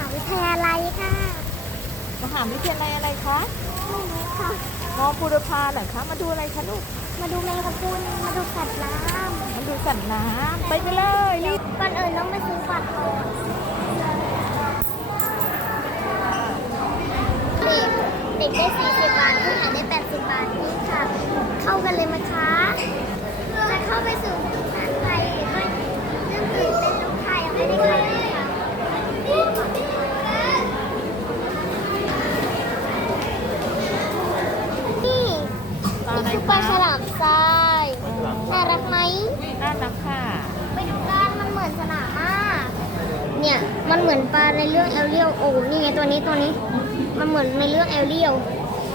าวิทยาลัยค่ะมหาวิทยาลัยอะไรคะไม่รู้ค่ะมอบุรพาเหรอคะ มาดูอะไรคะลูก มาดูแมงกะพรุนมาดูสัตว์น้มาดูสัตว์น้ำไปกันเลยรีบำก่อนอื่นต้องไปซื้อบัตรก่อนนี่เด็กได้40บาทผู้ใหญ่ได้ 80 บาทนี่ค่ะ เข้ากันเลยไหมคะ จะเข้าไปสู่งานไทยหรือไม่เรื่องตื่นเต้นลูกค้ายังไม่ได้เข้าเลยค่ะนี่ ตอนไหน นี่คือป ลาฉคะลามทรายน่ารักไหมน่ารักค่ะ ไปดูกันมันเหมือนสนามมาก เนี่ยมันเหมือนปลาในเรื่องเอลเลียวโอ้นี่ไงตัวนี้ตัวนี้ มันเหมือนในเรื่องเอลเลียว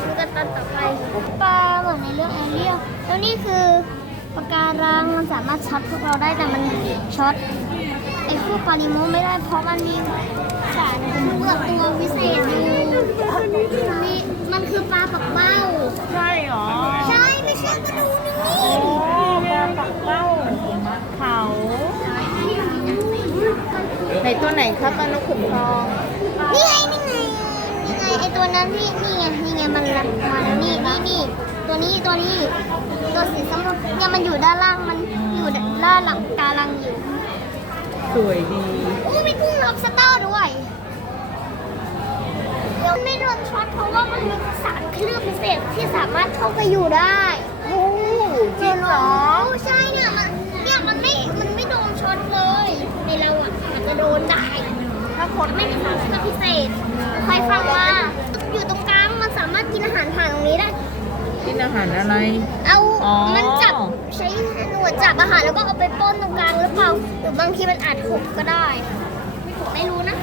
ดูกันตอนต่อไปปลาเหมือนในเรื่องเอลเลียวแล้วนี่คือปะการังมันสามารถช็อตพวกเราได้แต่มันช็อตไอ้พวกปลาลิโมไม่ได้เพราะมันมีสารเลือกตัววิเศษอยู่มีมันคือปลาปักเบ้า ใช่หรอ ใช่ ไม่ใช่มาดูนี่โอ้ปลาปักเป้าเขาไหนตัวไหนคะปลานกขุนทอง นี่ไงนี่ไงนี่ไงไอตัวนั้นที่นี่ไงนี่ไงมันรัมาแล้วนี่นี่นี่ตัวนี้ตัวนี้ ตัวสีส้มเนี่ยมันอยู่ด้านล่างมันอยู่ด้านหลังกาลังอยู่สวยดีโอ้มีกุ้งล็อบสเตอร์ด้วยยังไม่โดนช็อตเพราะว่ามันมีสารเคลือบพิเศษที่สามารถเข้าไปอยู่ได้ จริงเหรอ ใช่เนี่ยมันเนี่ยมันไม่ มันไม่โดนช็อตเลย ในเราอะอาจจะโดนได้ ถ้าคนไม่มีความพิเศษใครฟังมาอยู่ตรงกลางมันสามารถกินอาหารผ่านตรงนี้ได้ กินอาหารอะไร เอา อ๋อ มันจับใช้หนวดจับอาหารแล้วก็เอาไปป้นตรงกลางหรือเปล่า หรือบางทีมันอาจหกก็ได้ ไม่รู้นะ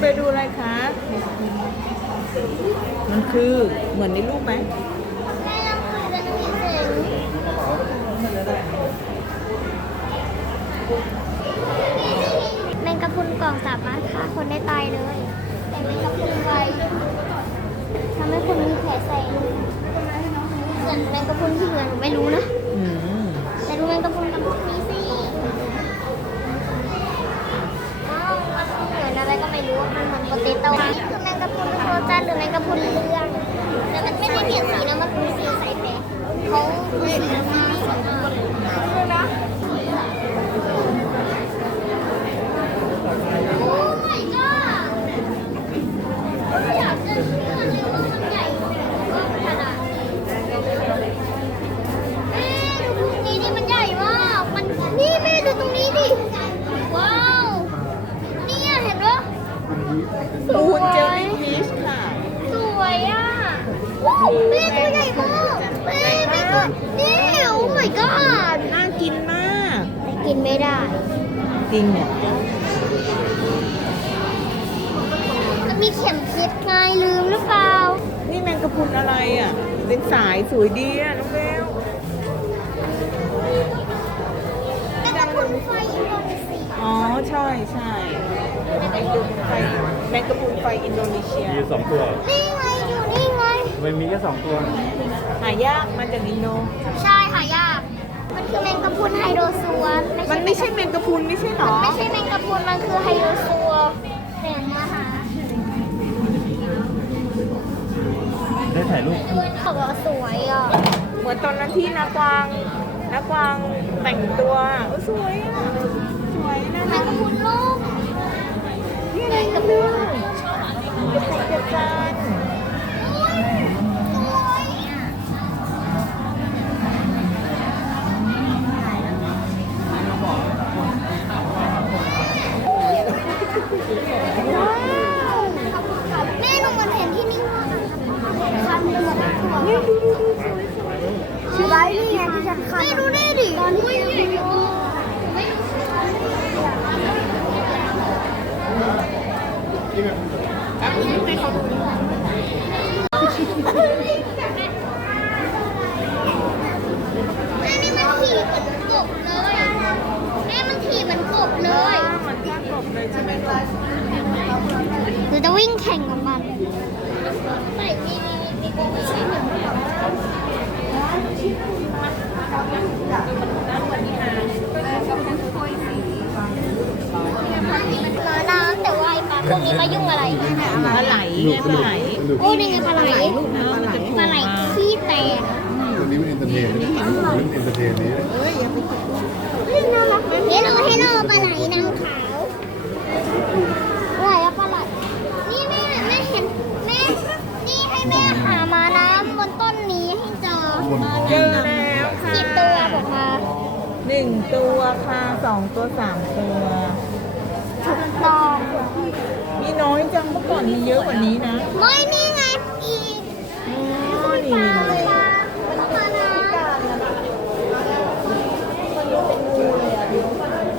ไปดูอะไรคะ มันคือเหมือนในรูปไหมยังคุยกันไม่เสร็จแมงกะพรุนกล่ องสามารถฆ่าคนได้ตายเลย แต่แมงกะพรุนไวทำให้คนมีแผลแสงส่วนแมงกะพรุนที่เหลือหนูไม่รู้นะอืมแต่ดูแมงกะพรุนกับพวกนี้สิอ้าวมันเหมือนอะไรก็ไม่รู้มันเหมือนโปเตโต้นี่คือแมงกะพรุนโคจันหรือแมงกะพรุนเรืองแต่มันไม่ได้เปลี่ยนสีนะ มันคือสีใสแปลกเขาคือสีน้ำตาลสวยมากเลยนะโอ้ my god อยากจะเชื่อเลยว่ามันใหญ่ขนาดนี้ แม่ดูพวกนี้ดิมันใหญ่มาก มันนี่แม่ดูตรงนี้ดิ ว้าวเนี่ยเห็นปะส ปู วน เจลลี่พีชค่ะ สวยอะว้าวแม่ตัวใหญ่มากแม่แม่ตัวนี่โอ้ my god น่ากินมาก แต่กินไม่ได้ จ ริงเนี่ยมันมีเข็มทิศไงลืมหรือเปล่า นี่แมงกะพรุนอะไรอะ เป็นสายสวยดีอะน้องเบลแมงกะพรุนไฟอินโดนีเซียอ๋อ ใช่ใช่แมงกะพรุนไฟแมงกะพรุนไฟอินโดนีเซียมีอยู่สองตัวนี่ไงอยู่นี่ไงทำไมมีแค่สองตัว หายากมาจากอินโด ใช่หายาก มันคือแมงกะพรุนไฮโดรซัวมันไม่ใช่แมงกะพรุนไม่ใช่หรอ ไม่ใช่แมงกะพรุนมันคือไฮโดรซัวแต่เนื้อหาได้ถ่ายรูปบอกว่าสวยอะเหมือนตอนนั้นที่นากวางนากวางแต่งตัวเออสวยอะ สวยนะแมงกะพรุนโลกนี่อะไรกระพุ้ง ที่ฉันคันแม่ดูได้ดิตอนที่ใหญ่มากไม่รู้ แม่นี่มันถีบเหมือนกบเลยอะแม่มันถีบเหมือนกบเลย เหมือนข้างกบเลยใช่ไหมคะ หรือจะวิ่งแข่งกับมันใส่มีมีมีมีใช่เหมือนกัน แพวกนี้มายุ่งอะไรปลาไหลปลาไหลโอ้นี่ไงปลาไหลปลาไหลขี้แตกตัวนี้มันเอนเตอร์เทนนี่มันเอนเตอร์เทนนี้เฮ้ยน่ารักไหมเฮโลเฮโลปลาไหลนางขาวไหวอะปลาไหลนี่แม่แม่เห็นแม่นี่ให้แม่หามานะบนต้นนี้ให้เจอ เจอแล้วค่ะ กี่ตัวบอกมา หนึ่ง ตัวค่ะสองตัวสามตัวถูกต้องมีน้อยจังเมื่อก่อนมีเยอะกว่านี้นะไม่นี่ไงอีกอ๋อนี่ปลานี่ปลาปลานะ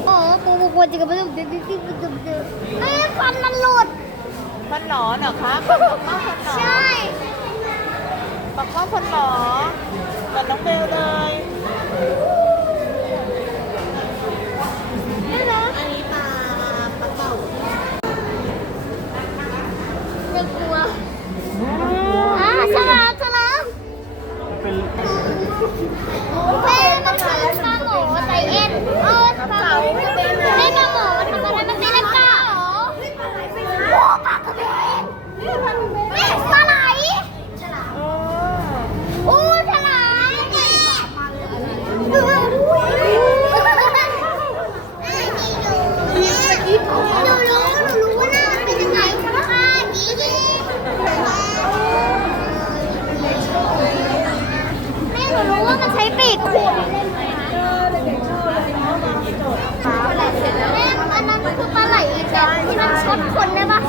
โอ้กูกูกูจะกระตุ้นดึ๊ดดึ๊ดดึ๊ดดึ๊ดดึ๊ดแม่ฟันมันหลุด ฟันหนอนเหรอคะฟันหนอฟันหนอนใช่ปักข้อฟันหนอนเหมือนน้องเบลเลย ไม่นะอันนี้ปลาปลาเต่าเด็กกลัวอ่าฉลามฉลาม เป็น แม่มันเหมือนปลาหมอใจเอ็นเออปลาหมอแม่ปลาหมอมันทำอะไรมันตีลังกาเหรอโอ้ปลากระเบนแม่ปลาไหล โอ้ โอ้ฉลามหนูรู้หนูรู้ว่าหน้ามันเป็นยังไงใช่ไหมคะดีดีแม่หนูรู้ว่ามันใช้ปีกขูดแม่อันนั้นคือปลาไหล แบบที่มันช็อตคนได้ปะ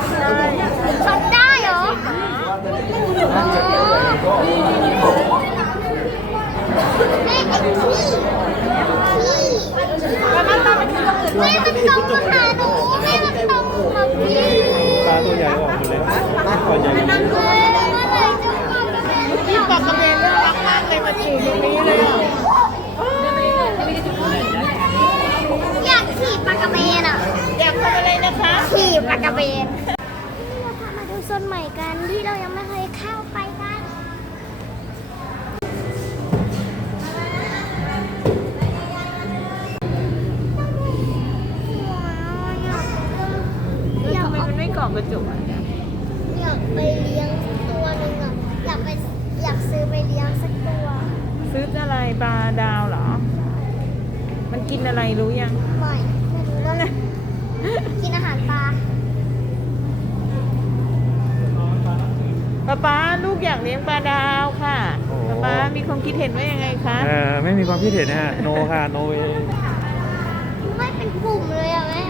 ช็อตได้เหรออ๋อแม่ไอ้ที่ที่แม่มันตรงมาหาหนูแม่มันตรงมาพี่ปาตัวใหญ่ออกหมดเลยตัวใหญ่นี่ปากกระเบนน่ารักมากเลยมาจีบตรงนี้เลยอะ อยากขี่ปลากระเบนอะ อยากทำอะไรนะคะ ขี่ ปลากระเบนเราพามาดูโซนใหม่กันที่เรายังไม่เคยเข้าไปกันอยากทำไมมันไม่เกาะกระจกอะอยากไปเลี้ยงตัวหนึ่งอะอยากไปอยากซื้อไปเลี้ยงสักตัวซื้ออะไรปลาดาวเหรอ มันกินอะไรรู้ยัง ไม่ไม่รู้แล้วนะกินอาหารปลา ป๊าป๊าลูกอยากเลี้ยงปลาดาวค่ะป๊าป๊ามีความคิดเห็นว่ายังไงคะเออไม่มีความคิดเห็นนะฮะโนค่ะโนเวไม่เป็นกลุ่มเลยอะแม่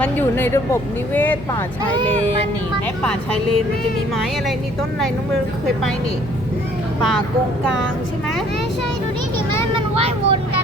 มันอยู่ในระบบนิเวศป่าชายเลนนี่ในป่าชายเลนมันจะมีไม้อะไรนี่ต้นอะไรน้องเบลเคยไปนี่ ป่าโกงกลางใช่ไหม แม่ใช่ดูนี่ดิแม่มันว่ายวนกันมัน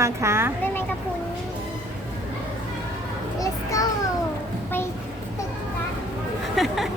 มาคะเป็นแมงกะพรุน let's go ไปตึกกัน